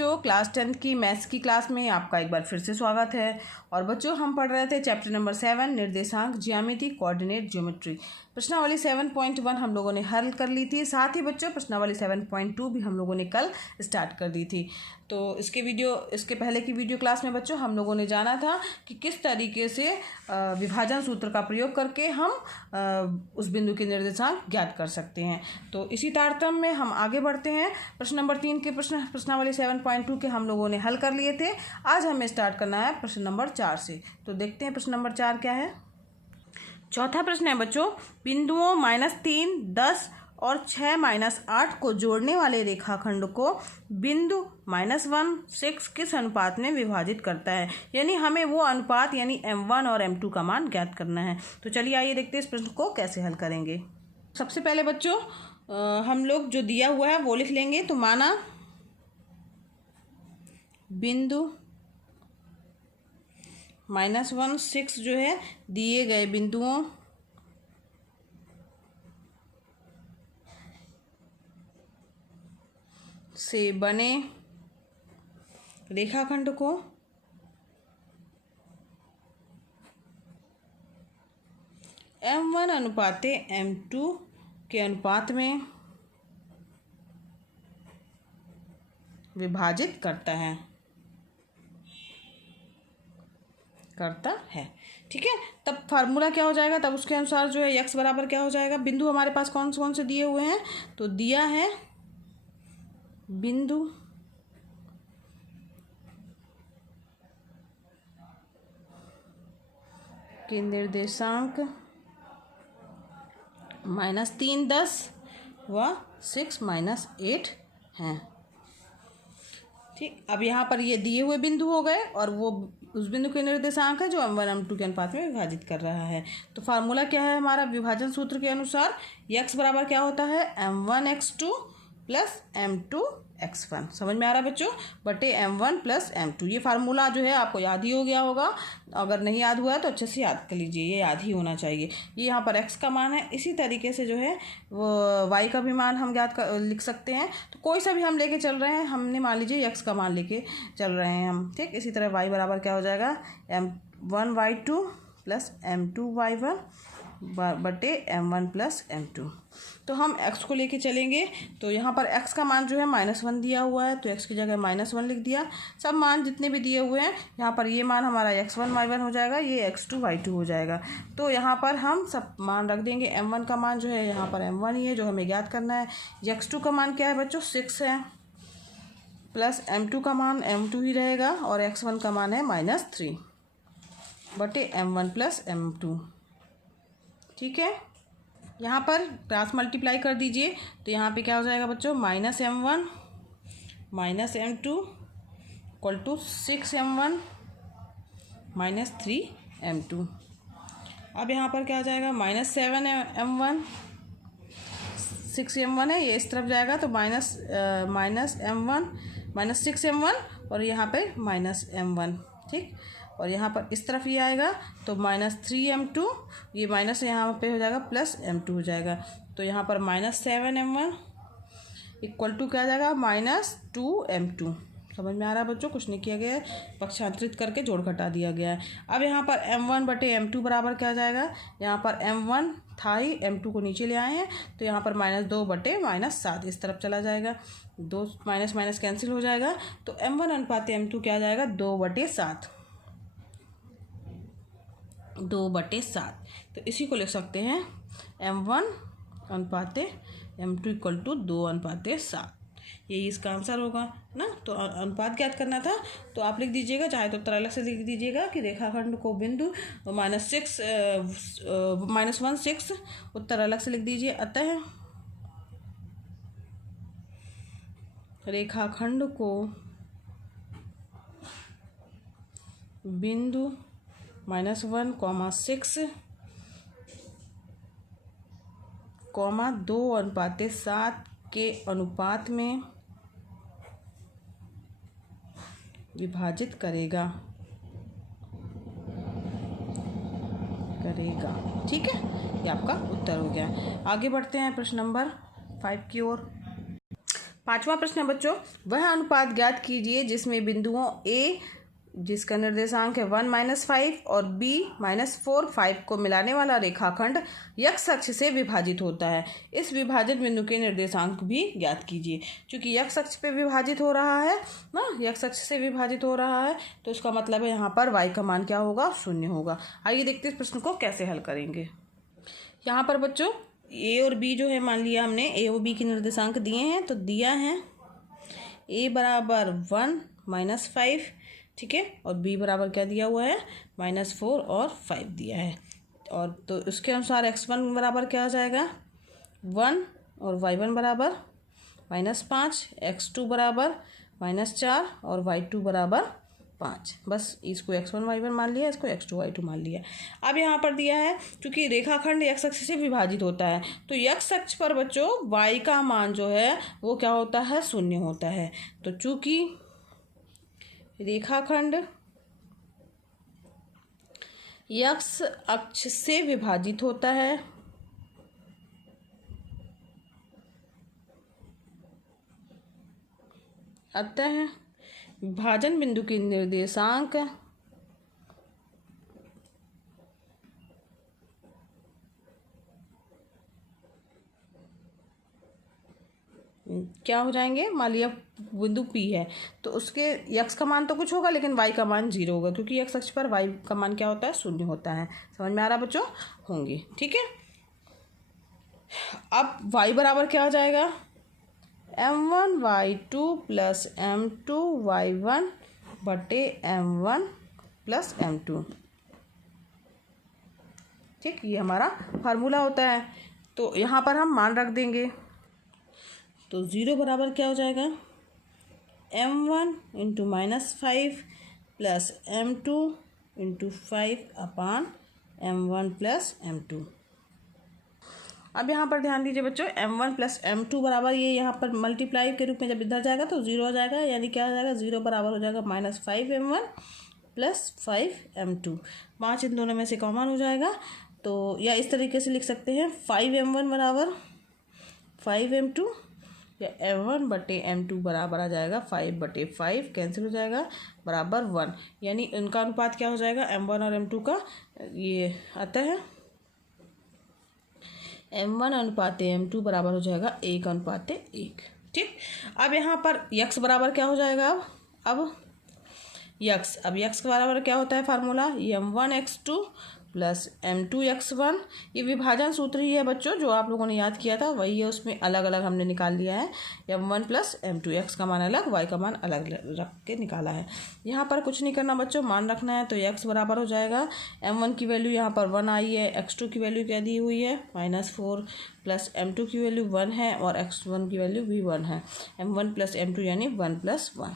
बच्चों, क्लास 10 की मैथ्स की क्लास में आपका एक बार फिर से स्वागत है। और बच्चों, हम पढ़ रहे थे चैप्टर नंबर 7 निर्देशांक ज्यामिति कोऑर्डिनेट ज्योमेट्री। प्रश्नावली 7.1 हम लोगों ने हल कर ली थी। साथ ही बच्चों प्रश्नावली 7.2 भी हम लोगों ने कल स्टार्ट कर दी थी। तो इसके पहले की वीडियो क्लास में बच्चों हम लोगों ने जाना था कि किस तरीके से विभाजन सूत्र का प्रयोग करके हम उस बिंदु के निर्देशांक ज्ञात कर सकते हैं। तो इसी तारतम्य में हम आगे बढ़ते हैं। प्रश्न नंबर 3 के प्रश्नावली 7.2 के हम लोगों ने हल कर लिए थे। आज हमें स्टार्ट करना है प्रश्न नंबर 4 से। तो देखते हैं प्रश्न नंबर 4 क्या है। चौथा प्रश्न है बच्चों, बिंदुओं -3, 10 और 6, -8 को जोड़ने वाले रेखाखंड को बिंदु -1, 6 किस अनुपात में विभाजित करता है। यानी हमें वो अनुपात यानी m1 और m2 का मान ज्ञात करना है। तो चलिए आइए देखते हैं इस प्रश्न को कैसे हल करेंगे। सबसे पहले बच्चों हम लोग जो दिया हुआ है वो लिख लेंगे। तो माना बिंदु -1, 6 जो है दिए गए बिंदुओं से बने रेखाखंड को m1 अनुपाते m2 के अनुपात में विभाजित करता है। ठीक है। तब फार्मूला क्या हो जाएगा, तब उसके अनुसार जो है x बराबर क्या हो जाएगा। बिंदु हमारे पास कौन कौन से दिए हुए हैं, तो दिया है बिंदु के निर्देशांक -3, 10 व 6, -8 हैं। ठीक, अब यहाँ पर ये दिए हुए बिंदु हो गए और वो उस बिंदु के निर्देशांक है जो m1 m2 के अनुपात में विभाजित कर रहा है। तो फार्मूला क्या है हमारा, विभाजन सूत्र के अनुसार x बराबर क्या होता है, m1 x2 plus m2 x1। समझ में आ रहा है बच्चों, बटे m1 प्लस m2। ये फार्मूला जो है आपको याद ही हो गया होगा। अगर नहीं याद हुआ है तो अच्छे से याद कर लीजिए, ये याद ही होना चाहिए। ये यहाँ पर x का मान है। इसी तरीके से जो है वो y का भी मान हम लिख सकते हैं। तो कोई सा भी हम लेके चल रहे हैं, हमने मान लीजिए x का मान लेके चल रहे हैं हम। ठीक, इसी तरह y बराबर क्या हो जाएगा, m1 y2 plus m2 y1 बटे m1 प्लस m2। तो हम x को लेके चलेंगे। तो यहाँ पर x का मान जो है -1 दिया हुआ है, तो x की जगह -1 लिख दिया। सब मान जितने भी दिए हुए हैं यहाँ पर ये मान हमारा x1 y1 हो जाएगा, ये x2 y2 हो जाएगा। तो यहाँ पर हम सब मान रख देंगे। m1 का मान जो है यहाँ पर m1 ही है जो हमें ज्ञात करना है। x2 का मान क्या है बच्चों, 6 है, प्लस m2 का मान m2 ही रहेगा और x1 का मान है -3 बटे m1 प्लस m2। ठीक है, यहाँ पर क्रॉस मल्टीप्लाई कर दीजिए। तो यहाँ पे क्या हो जाएगा बच्चों, -m1 -m2 equal to 6m1 -3m2। अब यहाँ पर क्या हो जाएगा, -7m1, 6m1 है, ये इस तरफ जाएगा तो -m1 -6m1 और यहाँ पे -m1। ठीक, और यहाँ पर इस तरफ ये आएगा तो -3m2, ये माइनस यहाँ पे हो जाएगा प्लस m2 हो जाएगा। तो यहाँ पर -7m1 इक्वल टू क्या आ जाएगा, -2m2। समझ में आ रहा है बच्चों, कुछ नहीं किया गया है, पक्षांतरित करके जोड़ घटा दिया गया है। अब यहाँ पर m1 बटे m2 बराबर क्या आ जाएगा, यहाँ पर m1 था ही, m2 को नीचे ले आए हैं तो यहाँ पर -2 बटे -7 इस तरफ चला जाएगा। 2 माइनस माइनस कैंसिल हो जाएगा। तो m1 अनुपात m2 क्या आ जाएगा, 2/7। 2/7। तो इसी को लिख सकते हैं m1 अनुपाते m2 इक्वल टू 2/7। यही इसका आंसर होगा ना। तो अनुपात ज्ञात करना था तो आप लिख दीजिएगा, चाहे तो उत्तर अलग से लिख दीजिएगा कि रेखाखंड को बिंदु -1 6 उत्तर अलग से लिख दीजिए। अतः रेखाखंड को बिंदु -1, 6, 2/7 के अनुपात में विभाजित करेगा। ठीक है, ये आपका उत्तर हो गया। आगे बढ़ते हैं प्रश्न नंबर 5 की ओर। 5वां प्रश्न है बच्चों, वह अनुपात ज्ञात कीजिए जिसमें बिंदुओं ए जिसका निर्देशांक है 1-5 और b -4 5 को मिलाने वाला रेखाखंड यक्ष अक्ष से विभाजित होता है। इस विभाजन बिंदु के निर्देशांक भी ज्ञात कीजिए। क्योंकि यक्ष अक्ष पे विभाजित हो रहा है ना, यक्ष अक्ष से विभाजित हो रहा है, तो इसका मतलब है यहाँ पर y का मान क्या होगा, 0 होगा। आइए देखते हैं इस प्रश्न को कैसे हल करेंगे। यहाँ पर बच्चों a और b जो है, मान लिया हमने a और b के निर्देशांक दिए हैं, तो दिया है a बराबर 1-5, ठीक है, और b बराबर क्या दिया हुआ है, -4 और 5 दिया है। और तो उसके अनुसार x1 बराबर क्या आ जाएगा, 1 और y1 बराबर -5, x2 बराबर -4 और y2 बराबर 5। बस इसको x1 y1 मान लिया, इसको x2 y2 मान लिया। अब यहाँ पर दिया है क्योंकि रेखाखंड x अक्ष से विभाजित होता है, तो x अक्ष पर बच्चों y का मान जो है वो क्या होता है, 0 होता है। तो चूंकि रेखाखंड x अक्ष से विभाजित होता है, अतः विभाजन बिंदु के निर्देशांक क्या हो जाएंगे, मान लिया बिंदु P है तो उसके x का मान तो कुछ होगा लेकिन y का मान 0 होगा, क्योंकि x अक्ष पर y का मान क्या होता है, 0 होता है। समझ में आ रहा बच्चों, होंगे, ठीक है। अब y बराबर क्या हो जाएगा, m1y2 + m2y1 बटे m1 + m2, ठीक, ये हमारा फार्मूला होता है। तो यहाँ पर हम मान रख देंगे, तो 0 बराबर क्या हो जाएगा, m1 × -5 + m2 × 5 m1 + m2। अब यहाँ पर ध्यान दीजिए बच्चों, m1 + m2 बराबर ये यहाँ पर मल्टीप्लाई के रूप में जब इधर जाएगा तो 0 हो जाएगा, यानी क्या हो जाएगा, 0 बराबर हो जाएगा -5m1 + 5m2। 5 इन दोनों में से कॉमन हो जाएगा, तो या इस तरीके से लिख सकते हैं 5m1 बराबर 5m2, या m1 बटे m2 बराबर आ जाएगा 5/5, कैंसिल हो जाएगा, बराबर 1। यानी उनका अनुपात क्या हो जाएगा, m1 और m2 का, ये आता है m1 अनुपात m2 बराबर हो जाएगा 1:1, ठीक। अब यहाँ पर x बराबर क्या हो जाएगा, अब x बराबर क्या होता है फार्मूला, m1x2 + m2x1। ये विभाजन सूत्र ही है बच्चों, जो आप लोगों ने याद किया था वही है, उसमें अलग अलग हमने निकाल लिया है, m1 + m2, x का मान अलग, y का मान अलग रख के निकाला है। यहाँ पर कुछ नहीं करना बच्चों, मान रखना है। तो x बराबर हो जाएगा, m1 की वैल्यू यहाँ पर 1 आई है, x2 की वैल्यू क्या दी हुई है, -4 + m2 की वैल्यू 1 है और x1 की वैल्यू भी 1 है। m1 + m2 यानी 1 + 1,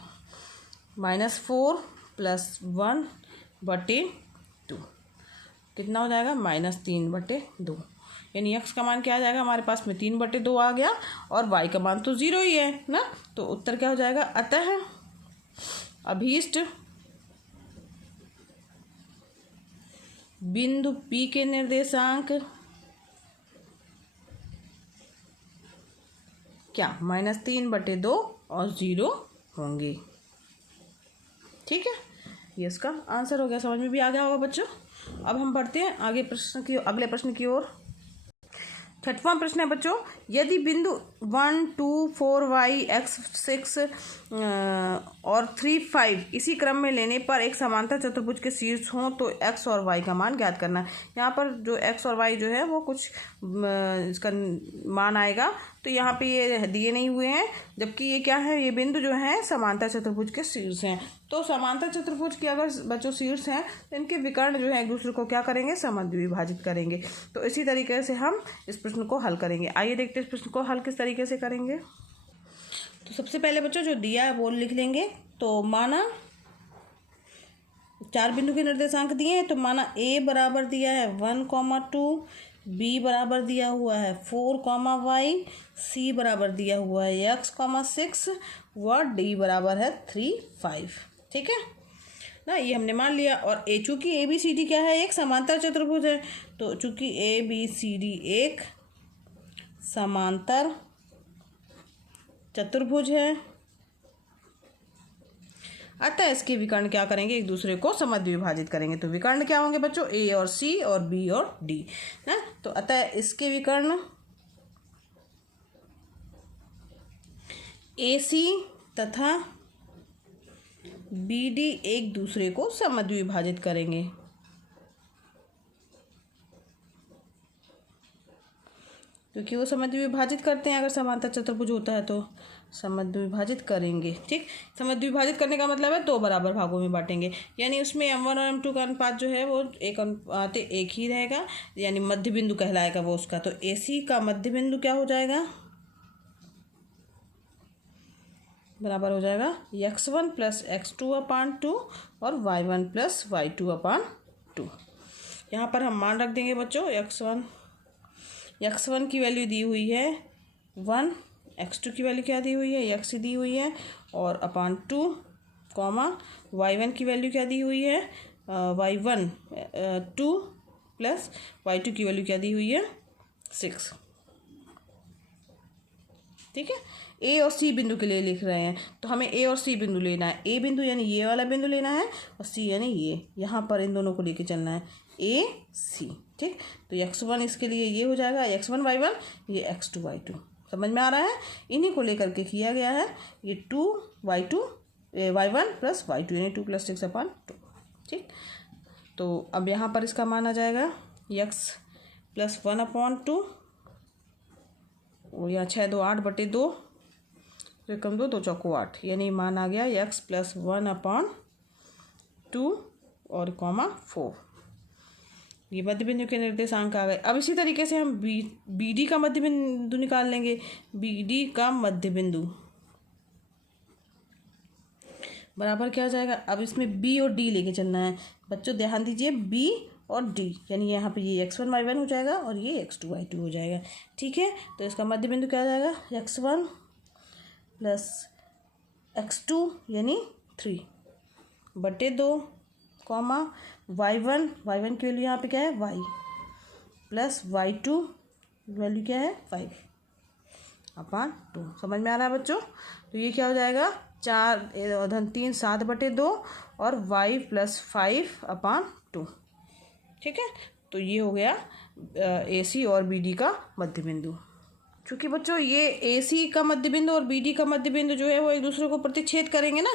-4 + 1/2 कितना हो जाएगा, -3/2। यानी x का मान क्या आ जाएगा, हमारे पास में 3/2 आ गया, और y का मान तो 0 ही है ना, तो उत्तर क्या हो जाएगा, अतः अभीष्ट बिंदु P के निर्देशांक क्या, -3/2 और 0 होंगे, ठीक है। ये इसका आंसर हो गया, समझ में भी आ गया होगा बच्चों। अब हम बढ़ते हैं अगले प्रश्न की ओर। 6वां प्रश्न है बच्चों, यदि बिंदु 1, 2, 4, y, x 6 और 3, 5 इसी क्रम में लेने पर एक समांतर चतुर्भुज के शीर्ष हों तो x और y का मान ज्ञात करना है। यहाँ पर जो x और y जो है वो कुछ इसका मान आएगा, तो यहाँ पे ये दिए नहीं हुए हैं, जबकि ये क्या है, ये बिंदु जो है समांतर चतुर्भुज के शीर्ष हैं। तो समांतर चतुर्भुज के अगर बच्चों शीर्ष हैं तो इनके विकर्ण जो है एक दूसरे को क्या करेंगे, समद्विभाजित करेंगे। तो इसी तरीके से हम इस प्रश्न को हल करेंगे। आइए देखते हैं इस प्रश्न को हल किस तरीके से करेंगे। तो सबसे पहले बच्चों जो दिया है वो लिख लेंगे। तो माना 4 बिंदु के निर्देशांक दिए हैं, तो माना a बराबर दिया है 1,2, b बराबर दिया हुआ है 4, y, c बराबर दिया हुआ है x, 6 व d बराबर है 3, 5, ठीक है ना, ये हमने मान लिया। और a चूँकि ए बी सी डी क्या है, एक समांतर चतुर्भुज है, तो चूँकि a b c d एक समांतर चतुर्भुज है, अतः इसके विकर्ण क्या करेंगे, एक दूसरे को समद्वि विभाजित करेंगे। तो विकर्ण क्या होंगे बच्चों, ए और सी और बी और डी ना। तो अतः इसके विकर्ण ए सी तथा बी डी एक दूसरे को समद्वि विभाजित करेंगे। क्योंकि वो समद्वि विभाजित करते हैं, अगर समांतर चतुर्भुज होता है तो समद्वि विभाजित करेंगे। ठीक, समद्वि विभाजित करने का मतलब है दो बराबर भागों में बांटेंगे, यानी उसमें m1 और m2 का अनुपात जो है वो एक अनुपात एक ही रहेगा, यानी मध्य बिंदु कहलाएगा वो उसका। तो AC का मध्य बिंदु क्या हो जाएगा, बराबर हो जाएगा x1 प्लस x2/2 और y1 प्लस y2/2। यहाँ पर हम मान रख देंगे बच्चों x1 की वैल्यू दी हुई है 1, x2 की वैल्यू क्या दी हुई है, x दी हुई है, और /2 कॉमा y1 की वैल्यू क्या दी हुई है, y1 2 प्लस y2 की वैल्यू क्या दी हुई है 6। ठीक है, ए और सी बिंदु के लिए लिख रहे हैं, तो हमें ए और सी बिंदु लेना है। ए बिंदु यानी ये वाला बिंदु लेना है, और सी यानी ये, यहाँ पर इन दोनों को लेके चलना है, ए सी। ठीक, तो x1 इसके लिए ये हो जाएगा x1 y1, ये x2 y2। समझ में आ रहा है, इन्हीं को लेकर के किया गया है ये 2 y2 y1 प्लस y2 यानी 2 + 6/2। ठीक, तो अब यहाँ पर इसका मान आ जाएगा x + 1/2, और यहाँ 6 2 8/2, रकम 2 2 चौको 8, यानी मान आ गया x + 1/2 और कॉमा 4। ये मध्य बिंदु के निर्देशांक आ गए। अब इसी तरीके से हम बी डी का मध्य बिंदु निकाल लेंगे। बी डी का मध्य बिंदु बराबर क्या हो जाएगा, अब इसमें बी और डी लेके चलना है बच्चों, ध्यान दीजिए, बी और डी, यानी यहाँ पे ये x1 y1 हो जाएगा और ये x2 y2 हो जाएगा। ठीक है, तो इसका मध्य बिंदु क्या हो जाएगा, x1 प्लस x2 यानी 3/2 कॉमा y1 की वैल्यू यहाँ पे क्या है y, प्लस y2 वैल्यू क्या है 5/2। समझ में आ रहा है बच्चों, तो ये क्या हो जाएगा 4 3 7/2 और y + 5/2। ठीक है, तो ये हो गया AC और BD का मध्य बिंदु। क्योंकि बच्चों ये AC का मध्य बिंदु और BD का मध्य बिंदु जो है वो एक दूसरे को प्रतिच्छेद करेंगे ना,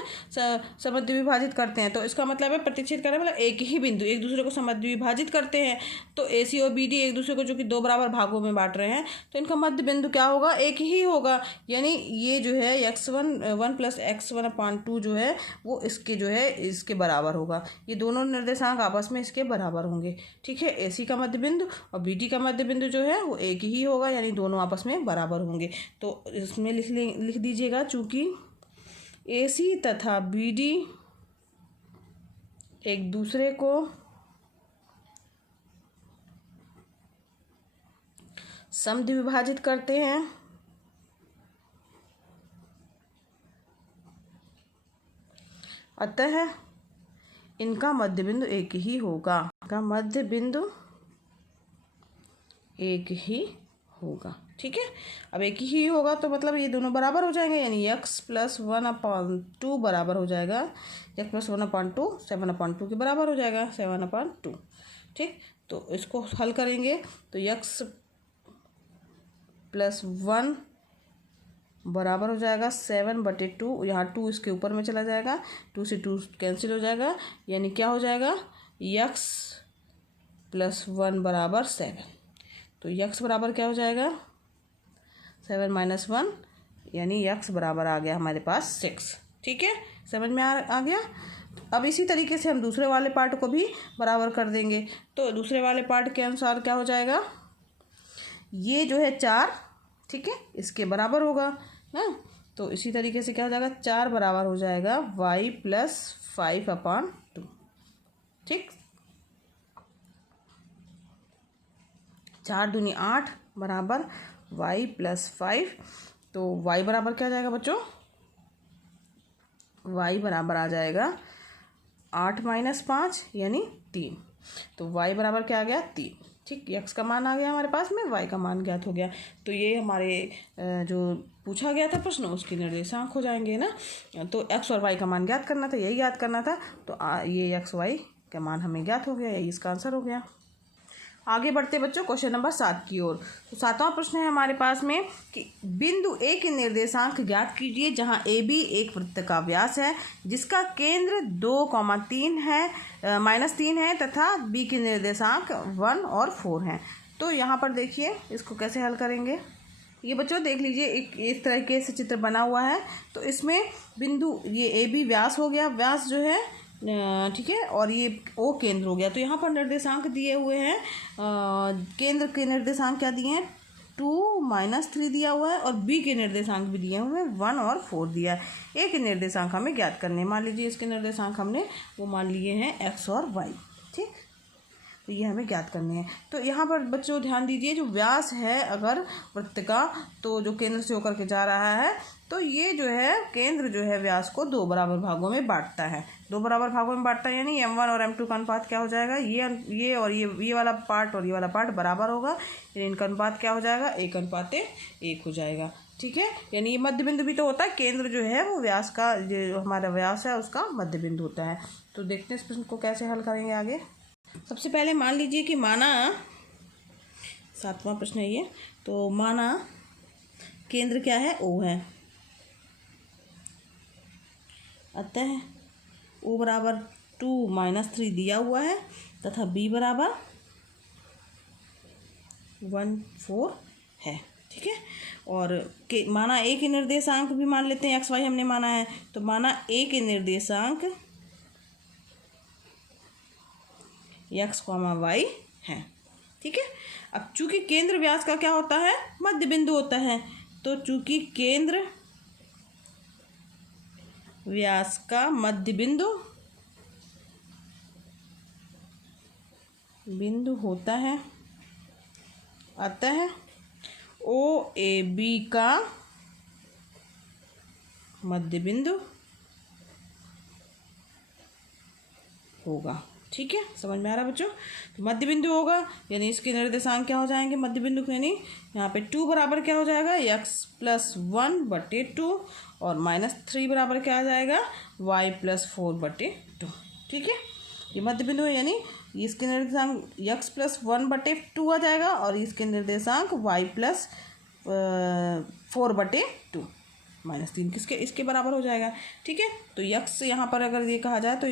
समद्वि विभाजित करते हैं, तो इसका मतलब है प्रतिच्छेद करने मतलब एक ही बिंदु एक दूसरे को समद्वि विभाजित करते हैं। तो AC और BD एक दूसरे को जो कि दो बराबर भागों में बांट रहे हैं, तो इनका मध्य बिंदु क्या होगा, एक ही होगा, यानी ये जो है x1 1 + x1/2 जो है वो इसके जो है इसके बराबर होगा। ये दोनों निर्देशांक आपस में इसके बराबर होंगे। ठीक है, AC का मध्य बिंदु और BD का मध्य बिंदु जो है वो एक ही होगा, यानी दोनों आपस में बराबर होंगे। तो इसमें लिख दीजिएगा, चूंकि AC तथा BD एक दूसरे को समद्वि विभाजित करते हैं, अतः इनका मध्य बिंदु एक ही होगा। का मध्य बिंदु एक ही होगा। ठीक है, अब एक ही होगा तो मतलब ये दोनों बराबर हो जाएंगे, यानी x + 1/2 बराबर हो जाएगा x + 1/2 7/2 के बराबर हो जाएगा 7/2। ठीक, तो इसको हल करेंगे तो x + 1 बराबर हो जाएगा 7/2, यहाँ 2 इसके ऊपर में चला जाएगा, 2 से 2 कैंसिल हो जाएगा, यानी क्या हो जाएगा x + 1 बराबर 7। तो x बराबर क्या हो जाएगा 7 - 1, यानी x बराबर आ गया हमारे पास 6। ठीक है, समझ में आ गया। अब इसी तरीके से हम दूसरे वाले पार्ट को भी बराबर कर देंगे। तो दूसरे वाले पार्ट के अनुसार क्या हो जाएगा, ये जो है 4, ठीक है, इसके बराबर होगा ना। तो इसी तरीके से क्या हो जाएगा 4 बराबर हो जाएगा y + 5/2। ठीक, 4 दूनी 8 बराबर y + 5। तो y बराबर क्या आ जाएगा बच्चों, y बराबर आ जाएगा 8 - 5 यानी 3। तो y बराबर क्या आ गया 3। ठीक, x का मान आ गया हमारे पास में, y का मान ज्ञात हो गया। तो ये हमारे जो पूछा गया था प्रश्न उसके निर्देशांक हो जाएंगे ना। तो एक्स और वाई का मान ज्ञात करना था, यही ज्ञात करना था। तो ये एक्स वाई का मान हमें ज्ञात हो गया, यही इसका आंसर हो गया। आगे बढ़ते बच्चों क्वेश्चन नंबर 7 की ओर। तो 7वां प्रश्न है हमारे पास में कि बिंदु ए के निर्देशांक ज्ञात कीजिए जहां ए बी एक वृत्त का व्यास है जिसका केंद्र 2,3 है -3 है तथा बी के निर्देशांक 1 और 4 हैं। तो यहाँ पर देखिए इसको कैसे हल करेंगे। ये बच्चों देख लीजिए, एक इस तरीके से चित्र बना हुआ है। तो इसमें बिंदु ये ए बी व्यास हो गया, व्यास जो है ठीक है, और ये ओ केंद्र हो गया। तो यहाँ पर निर्देशांक दिए हुए हैं, केंद्र के निर्देशांक क्या दिए हैं 2 -3 दिया हुआ है और बी के निर्देशांक भी दिए हुए हैं 1 और 4 दिया है। ए के निर्देशांक हमें ज्ञात करने, मान लीजिए इसके निर्देशांक हमने वो मान लिए हैं एक्स और वाई, ठीक। तो ये हमें ज्ञात करने हैं। तो यहाँ पर बच्चों ध्यान दीजिए, जो व्यास है अगर वृत्त का, तो जो केंद्र से होकर के जा रहा है, तो ये जो है केंद्र जो है व्यास को 2 बराबर भागों में बांटता है। 2 बराबर भागों में बांटता है यानी m1 और m2 का अनुपात क्या हो जाएगा, ये और ये वाला पार्ट और ये वाला पार्ट बराबर होगा, यानी इनका अनुपात क्या हो जाएगा 1:1 हो जाएगा, ठीक है। यानी ये मध्य बिंदु भी तो होता है, केंद्र जो है वो व्यास का, जो हमारा व्यास है उसका मध्य बिंदु होता है। तो देखते हैं इस प्रश्न को कैसे हल करेंगे आगे। सबसे पहले मान लीजिए कि माना 7वां प्रश्न है ये। तो माना केंद्र क्या है O है, अतः O बराबर 2 -3 दिया हुआ है तथा B बराबर 1 4 है, ठीक है। और माना A के निर्देशांक भी मान लेते हैं, एक्स वाई हमने माना है। तो माना A के निर्देशांक एक्स वाई है, ठीक है। अब चूंकि केंद्र व्यास का क्या होता है मध्य बिंदु होता है, तो चूंकि केंद्र व्यास का मध्य बिंदु होता है, अतः ओ ए बी का मध्य बिंदु होगा, ठीक है। समझ में आ रहा है बच्चों। तो मध्य बिंदु होगा यानी इसके निर्देशांक क्या हो जाएंगे मध्य बिंदु के, यानी यहाँ पे 2 बराबर क्या हो जाएगा x+1/2 और -3 बराबर क्या आ जाएगा y+4/2, ठीक है। ये मध्य बिंदु है यानी इसके निर्देशांक x+1/2 आ जाएगा और इसके निर्देशांक y+4/2 -3 किसके इसके बराबर हो जाएगा, ठीक है। तो यक्स यहाँ पर अगर ये कहा जाए तो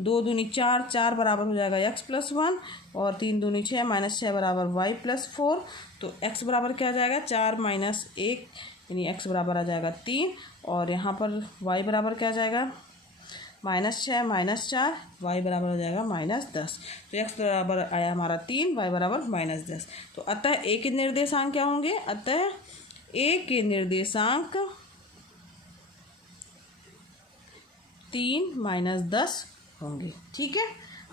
2 दूनी 4, 4 बराबर हो जाएगा x+1 और 3 दूनी 6 -6 बराबर y+4। तो x बराबर क्या आ जाएगा 4 - 1 यानी x बराबर आ जाएगा 3 और यहाँ पर y बराबर क्या आ जाएगा -6 -4 y बराबर हो जाएगा -10। तो x बराबर आया हमारा 3, y बराबर -10। तो अतः a के निर्देशांक क्या होंगे, अतः a के निर्देशांक 3 - 10 होंगे, ठीक है।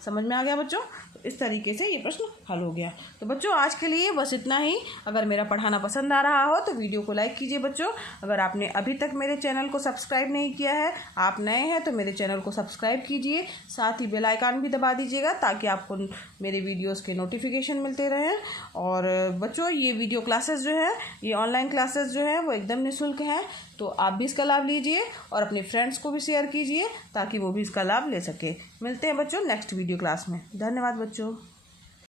समझ में आ गया बच्चों। तो इस तरीके से ये प्रश्न हल हो गया। तो बच्चों आज के लिए बस इतना ही। अगर मेरा पढ़ाना पसंद आ रहा हो तो वीडियो को लाइक कीजिए बच्चों। अगर आपने अभी तक मेरे चैनल को सब्सक्राइब नहीं किया है, आप नए हैं तो मेरे चैनल को सब्सक्राइब कीजिए, साथ ही बेल आइकन भी दबा दीजिएगा ताकि आपको मेरे वीडियोज़ के नोटिफिकेशन मिलते रहें। और बच्चों ये वीडियो क्लासेस जो है, ये ऑनलाइन क्लासेस जो है वो एकदम निःशुल्क है, तो आप भी इसका लाभ लीजिए और अपने फ्रेंड्स को भी शेयर कीजिए ताकि वो भी इसका लाभ ले सके। मिलते हैं बच्चों नेक्स्ट वीडियो क्लास में। धन्यवाद बच्चों।